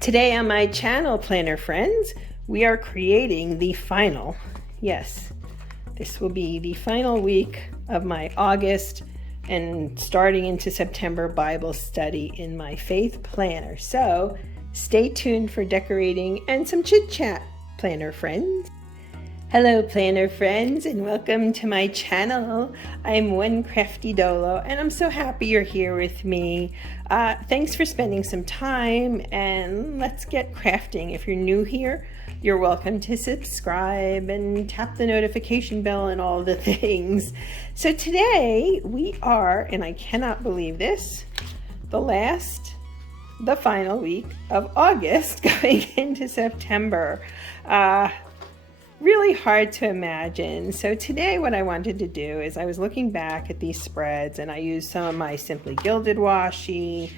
Today on my channel, planner friends, we are creating the final, yes, this will be the final week of my August and starting into September Bible study in my faith planner. So stay tuned for decorating and some chit chat, planner friends. Hello planner friends, and welcome to my channel. I'm One Crafty Dolo and I'm so happy you're here with me. Thanks for spending some time, and let's get crafting. If you're new here, you're welcome to subscribe and tap the notification bell and all the things. So today we are, and I cannot believe this, the final week of August going into September. Really hard to imagine. So today what I wanted to do is I was looking back at these spreads and I used some of my Simply Gilded washi.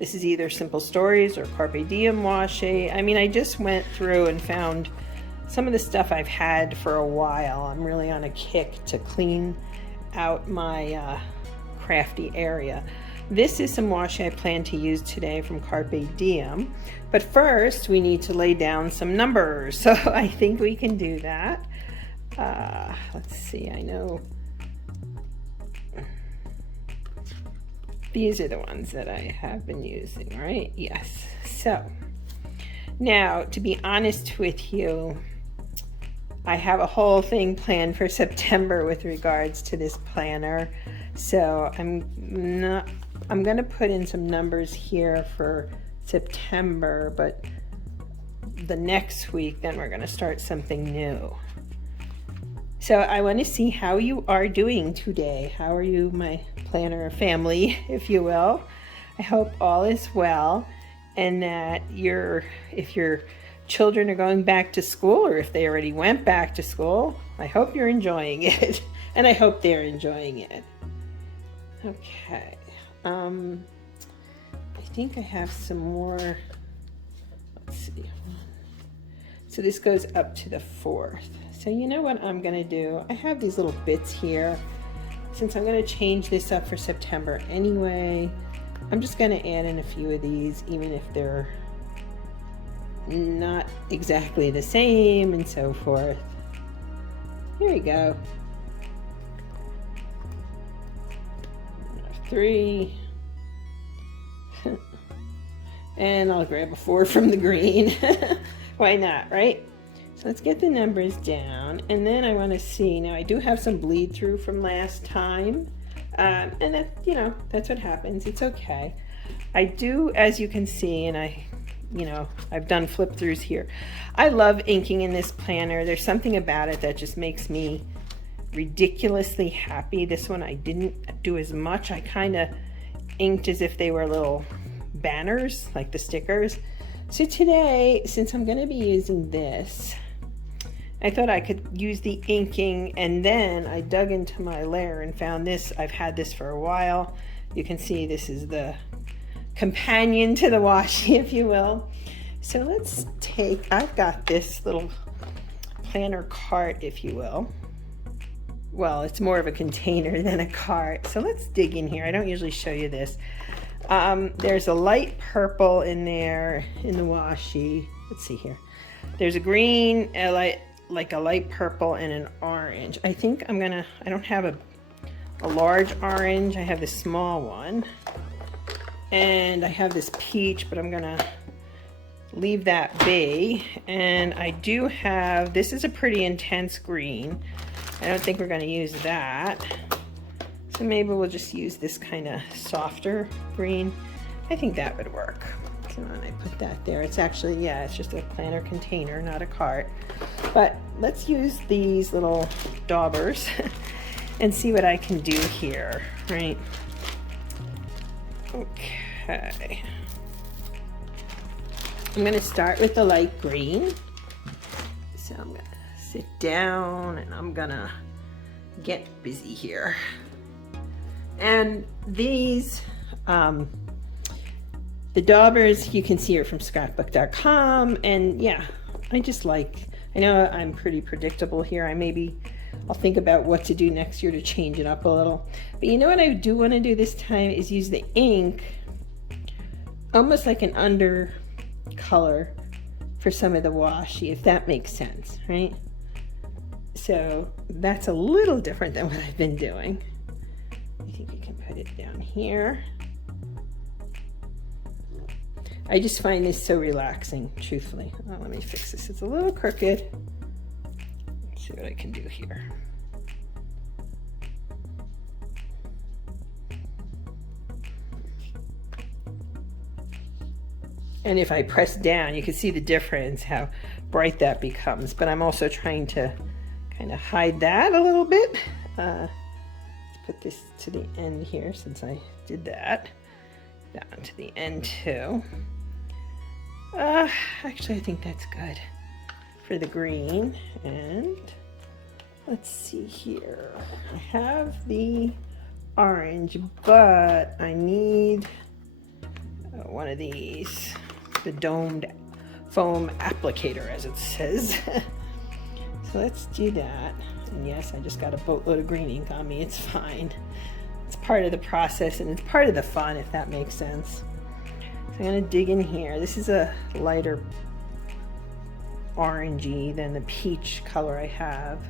This is either Simple Stories or Carpe Diem washi. I mean, I just went through and found some of the stuff I've had for a while. I'm really on a kick to clean out my crafty area. This is some washi I plan to use today from Carpe Diem. But first, we need to lay down some numbers. So I think we can do that. Let's see, I know these are the ones that I have been using, right? Yes. So now, to be honest with you, I have a whole thing planned for September with regards to this planner. So I'm going to put in some numbers here for September, but the next week then we're going to start something new. So I want to see how you are doing today. How are you, my planner family, if you will? I hope all is well, and that if your children are going back to school, or if they already went back to school, I hope you're enjoying it, and I hope they're enjoying it. Okay. I think I have some more. Let's see. So this goes up to the 4th. So you know what I'm going to do? I have these little bits here. Since I'm going to change this up for September anyway, I'm just going to add in a few of these, even if they're not exactly the same and so forth. Here we go. 3. And I'll grab a 4 from the green. Why not, right? So let's get the numbers down, and then I want to see. Now I do have some bleed through from last time, and that, that's what happens. It's okay. I do, as you can see, and I've done flip throughs here. I love inking in this planner. There's something about it that just makes me ridiculously happy. This one I didn't do as much. I kind of inked as if they were little banners, like the stickers. So today, since I'm going to be using this, I thought I could use the inking, and then I dug into my layer and found this. I've had this for a while. You can see this is the companion to the washi, if you will. So let's I've got this little planner cart, if you will. Well, it's more of a container than a cart. So let's dig in here. I don't usually show you this. There's a light purple in there in the washi. Let's see here. There's a green, like a light purple, and an orange. I think I don't have a large orange. I have this small one. And I have this peach, but I'm gonna leave that be. And I do have, this is a pretty intense green. I don't think we're going to use that. So maybe we'll just use this kind of softer green. I think that would work. So I put that there. It's actually, yeah, it's just a planner container, not a cart. But let's use these little daubers and see what I can do here, right? Okay. I'm going to start with the light green. So I'm going to sit down and I'm gonna get busy here. And these the daubers, you can see, are from scrapbook.com, and yeah, I know I'm pretty predictable here. I'll think about what to do next year to change it up a little. But you know what I do want to do this time is use the ink almost like an color for some of the washi, if that makes sense, right? So that's a little different than what I've been doing. I think we can put it down here. I just find this so relaxing, truthfully. Oh, let me fix this. It's a little crooked. Let's see what I can do here. And if I press down, you can see the difference, how bright that becomes. But I'm also trying to kind of hide that a little bit. Let's put this to the end here since I did that. Down to the end too. Actually, I think that's good for the green. And let's see here. I have the orange, but I need one of these, the domed foam applicator, as it says. So let's do that. And yes, I just got a boatload of green ink on me. It's fine. It's part of the process and it's part of the fun, if that makes sense. So I'm going to dig in here. This is a lighter orangey than the peach color I have.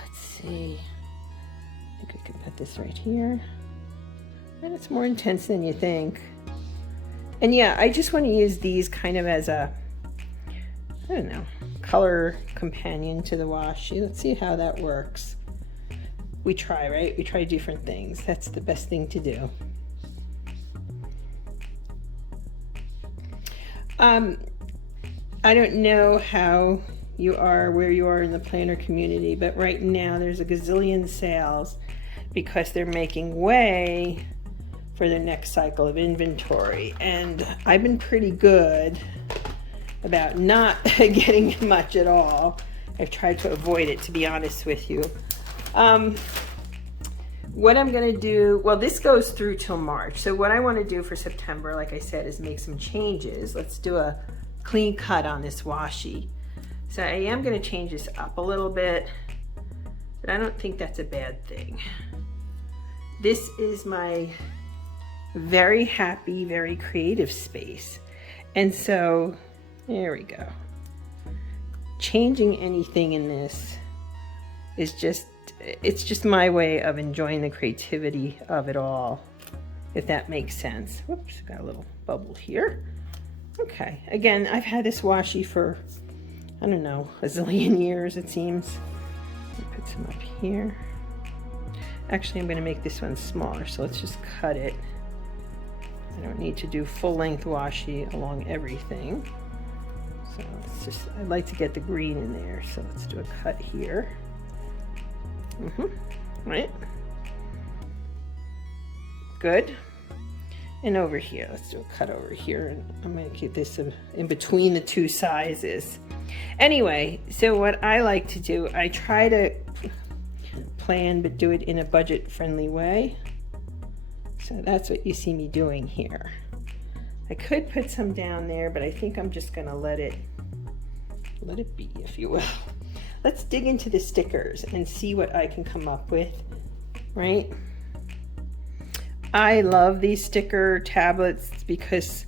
Let's see. I think I can put this right here. And it's more intense than you think. And yeah, I just want to use these kind of as a, I don't know, color companion to the washi. Let's see how that works. We try, right? We try different things. That's the best thing to do. I don't know how you are, where you are in the planner community, but right now there's a gazillion sales because they're making way for their next cycle of inventory. And I've been pretty good about not getting much at all. I've tried to avoid it, to be honest with you. What I'm gonna do, well, this goes through till March. So what I wanna do for September, like I said, is make some changes. Let's do a clean cut on this washi. So I am gonna change this up a little bit, but I don't think that's a bad thing. This is my very happy, very creative space. And so, there we go. Changing anything in this is just, it's just my way of enjoying the creativity of it all, if that makes sense. Whoops, got a little bubble here. Okay, again, I've had this washi for, I don't know, a zillion years, it seems. Let me put some up here. Actually, I'm gonna make this one smaller, so let's just cut it. I don't need to do full length washi along everything. So let's just, I'd like to get the green in there, so let's do a cut here. Right? Good. And over here, let's do a cut over here, and I'm going to keep this in between the two sizes. Anyway, so what I like to do, I try to plan but do it in a budget-friendly way. So that's what you see me doing here. I could put some down there, but I think I'm just going to let it be, if you will. Let's dig into the stickers and see what I can come up with, right? I love these sticker tablets because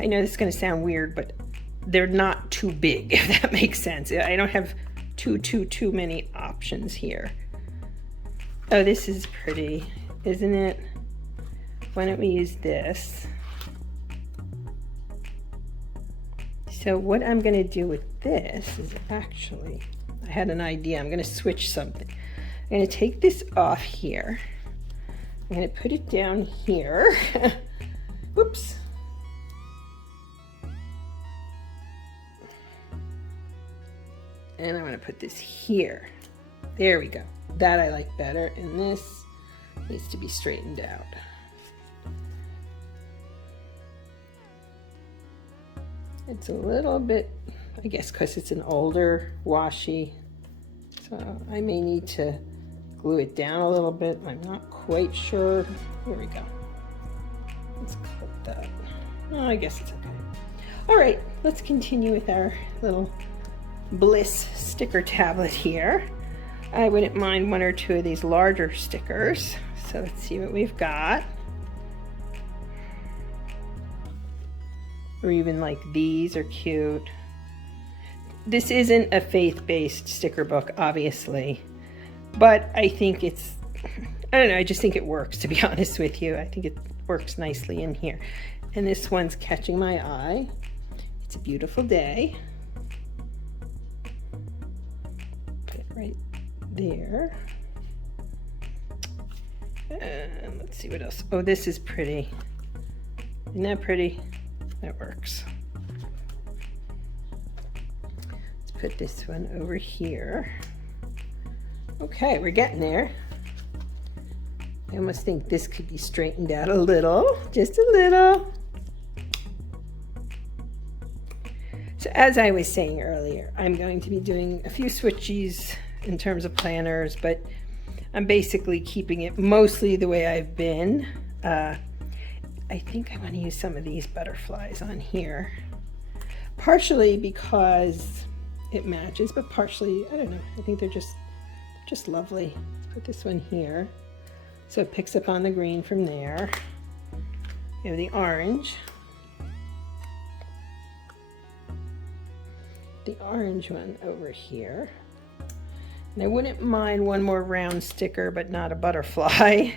I know this is going to sound weird, but they're not too big, if that makes sense. I don't have too many options here. Oh, this is pretty, isn't it? Why don't we use this? So what I'm going to do with this is actually, I had an idea. I'm going to switch something. I'm going to take this off here. I'm going to put it down here. Whoops. And I'm going to put this here. There we go. That I like better. And this needs to be straightened out. It's a little bit, I guess, because it's an older washi. So I may need to glue it down a little bit. I'm not quite sure. Here we go. Let's cut that. Oh, I guess it's okay. All right, let's continue with our little Bliss sticker tablet here. I wouldn't mind one or two of these larger stickers. So let's see what we've got. or even like these are cute. This isn't a faith-based sticker book, obviously, but I think it's, I don't know, I just think it works, to be honest with you. I think it works nicely in here. And this one's catching my eye. It's a beautiful day. Put it right there. And let's see what else. Oh, this is pretty. Isn't that pretty? That works. Let's put this one over here. Okay, we're getting there. I almost think this could be straightened out a little, just a little. So as I was saying earlier, I'm going to be doing a few switchies in terms of planners, but I'm basically keeping it mostly the way I've been. I think I want to use some of these butterflies on here, partially because it matches, but partially, I don't know, I think they're just lovely. Let's put this one here so it picks up on the green from there. We have the orange. The orange one over here. And I wouldn't mind one more round sticker, but not a butterfly.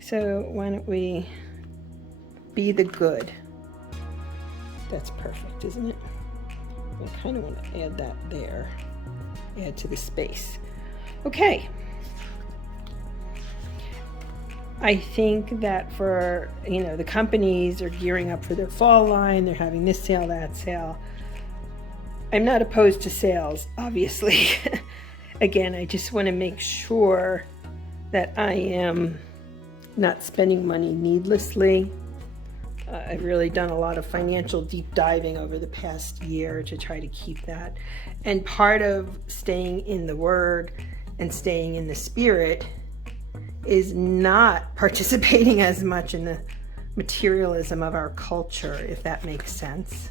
So why don't we be the good? That's perfect, isn't it? I kind of want to add that there. Add to the space. Okay. I think that for, the companies are gearing up for their fall line. They're having this sale, that sale. I'm not opposed to sales, obviously. Again, I just want to make sure that I am not spending money needlessly. I've really done a lot of financial deep diving over the past year to try to keep that. And part of staying in the Word and staying in the Spirit is not participating as much in the materialism of our culture, if that makes sense.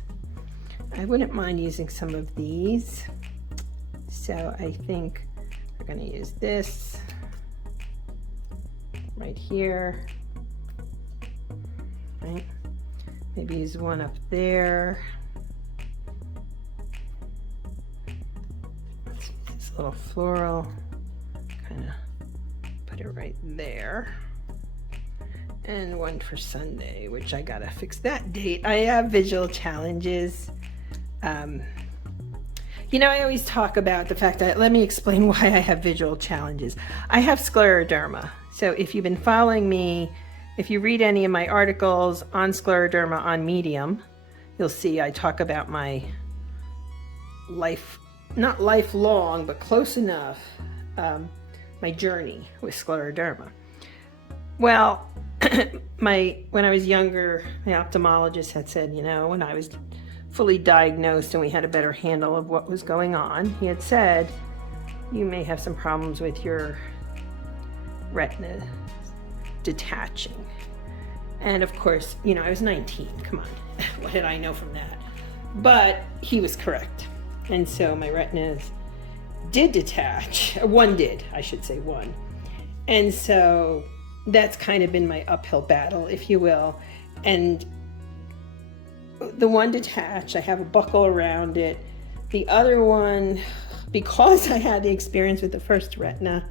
I wouldn't mind using some of these. So I think we're going to use this right here. Right? Maybe use one up there. Let's use this little floral. Kind of put it right there. And one for Sunday, which I gotta fix that date. I have visual challenges. I always talk about the fact that, let me explain why I have visual challenges. I have scleroderma. So if you've been following me, if you read any of my articles on scleroderma on Medium, you'll see I talk about my life, not lifelong, but close enough, my journey with scleroderma. Well, when I was younger, my ophthalmologist had said, when I was fully diagnosed and we had a better handle of what was going on, he had said, you may have some problems with your retina detaching. And of course, I was 19, come on, what did I know from that? But he was correct. And so my retinas did detach. One did, I should say one. And so that's kind of been my uphill battle, if you will. And the one detached, I have a buckle around it. The other one, because I had the experience with the first retina,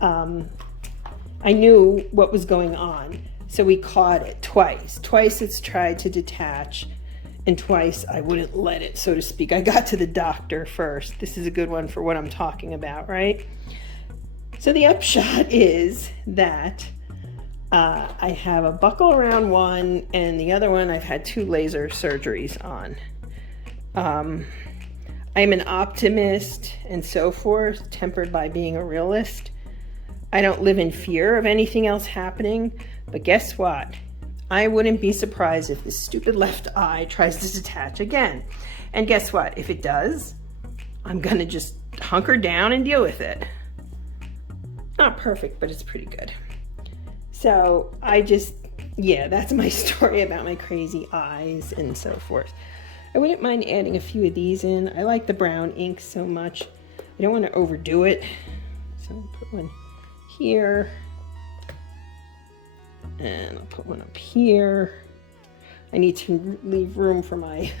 I knew what was going on. So we caught it twice. Twice it's tried to detach, and twice I wouldn't let it, so to speak. I got to the doctor first. This is a good one for what I'm talking about, right? So the upshot is that I have a buckle around one, and the other one I've had 2 laser surgeries on. I'm an optimist and so forth, tempered by being a realist. I don't live in fear of anything else happening, but guess what? I wouldn't be surprised if this stupid left eye tries to detach again. And guess what? If it does, I'm gonna just hunker down and deal with it. Not perfect, but it's pretty good. So that's my story about my crazy eyes and so forth. I wouldn't mind adding a few of these in. I like the brown ink so much. I don't want to overdo it. So I'll put one here. And I'll put one up here. I need to leave room for my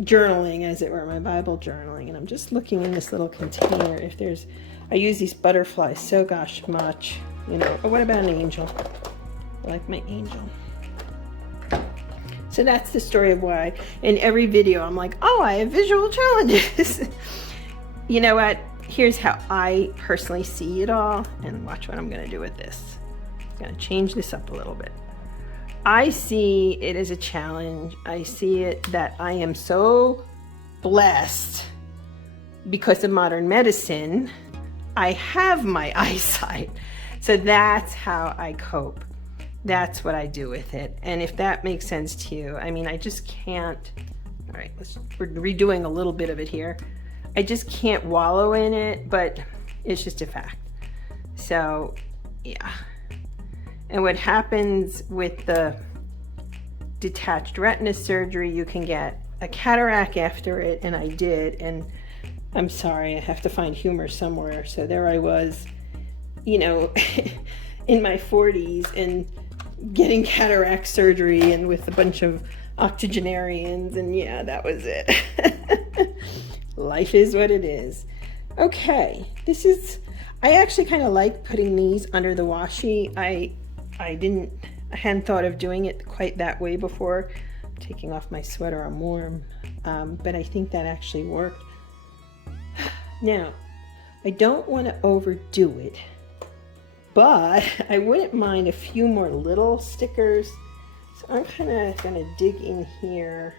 journaling, as it were, my Bible journaling. And I'm just looking in this little container if there's, I use these butterflies so gosh much, you know. Oh, what about an angel? I like my angel. So that's the story of why in every video I'm like, oh, I have visual challenges. You know what? Here's how I personally see it all, and watch what I'm going to do with this. I'm going to change this up a little bit. I see it as a challenge. I see it that I am so blessed because of modern medicine. I have my eyesight. So that's how I cope. That's what I do with it. And if that makes sense to you, I mean, I just can't. All right, we're redoing a little bit of it here. I just can't wallow in it, but it's just a fact. So, yeah. And what happens with the detached retina surgery, you can get a cataract after it, and I did. And I'm sorry, I have to find humor somewhere. So there I was, you know, in my 40s and getting cataract surgery and with a bunch of octogenarians, and yeah, that was it. Life is what it is. Okay, this is, I actually kind of like putting these under the washi. I hadn't thought of doing it quite that way before. I'm taking off my sweater, I'm warm, but I think that actually worked. Now, I don't want to overdo it, but I wouldn't mind a few more little stickers. So I'm kind of going to dig in here.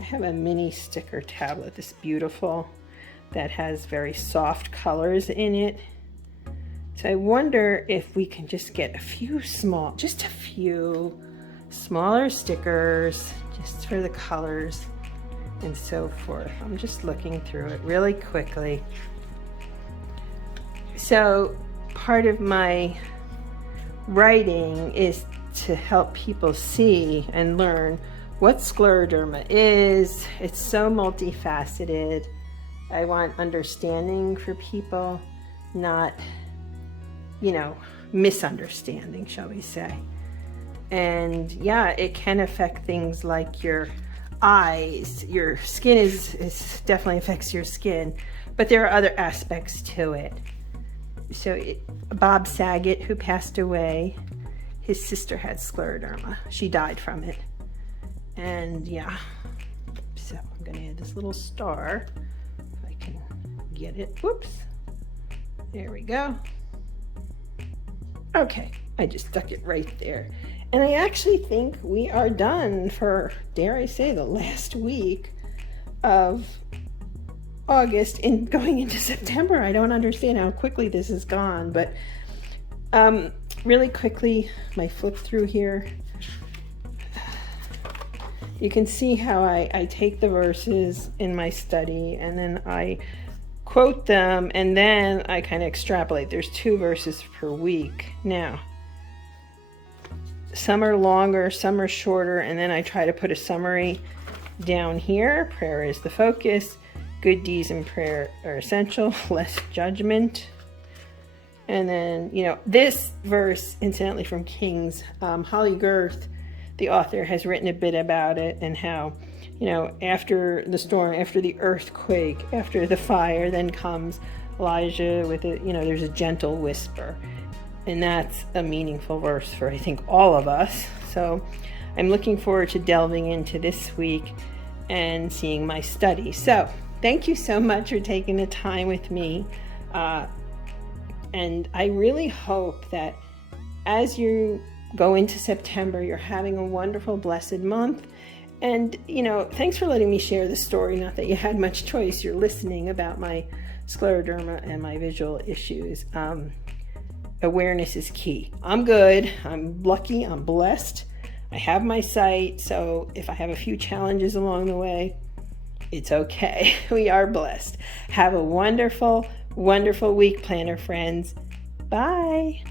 I have a mini sticker tablet, this beautiful, that has very soft colors in it. So I wonder if we can just get a few small, just a few smaller stickers, just for the colors and so forth. I'm just looking through it really quickly. So part of my writing is to help people see and learn what scleroderma is. It's so multifaceted. I want understanding for people, not, you know, misunderstanding, shall we say. And yeah, it can affect things like your eyes. Your skin is definitely affects your skin, but there are other aspects to it. So Bob Saget, who passed away, his sister had scleroderma. She died from it. And yeah, so I'm gonna add this little star, if I can get it. Whoops, there we go. Okay, I just stuck it right there. And I actually think we are done for, dare I say, the last week of August and going into September. I don't understand how quickly this has gone, but really quickly, my flip through here. You can see how I take the verses in my study and then I quote them and then I kind of extrapolate. There's 2 verses per week. Now, some are longer, some are shorter, and then I try to put a summary down here. Prayer is the focus. Good deeds and prayer are essential. Less judgment. And then, you know, this verse, incidentally from Kings, Holly Girth, the author, has written a bit about it and how, you know, after the storm, after the earthquake, after the fire, then comes Elijah with a, you know, there's a gentle whisper. And that's a meaningful verse for, I think, all of us. So I'm looking forward to delving into this week and seeing my study. So thank you so much for taking the time with me. And I really hope that as you go into September, you're having a wonderful, blessed month. And, you know, thanks for letting me share the story. Not that you had much choice. You're listening about my scleroderma and my visual issues. Awareness is key. I'm good. I'm lucky. I'm blessed. I have my sight. So if I have a few challenges along the way, it's okay. We are blessed. Have a wonderful, wonderful week, planner friends. Bye.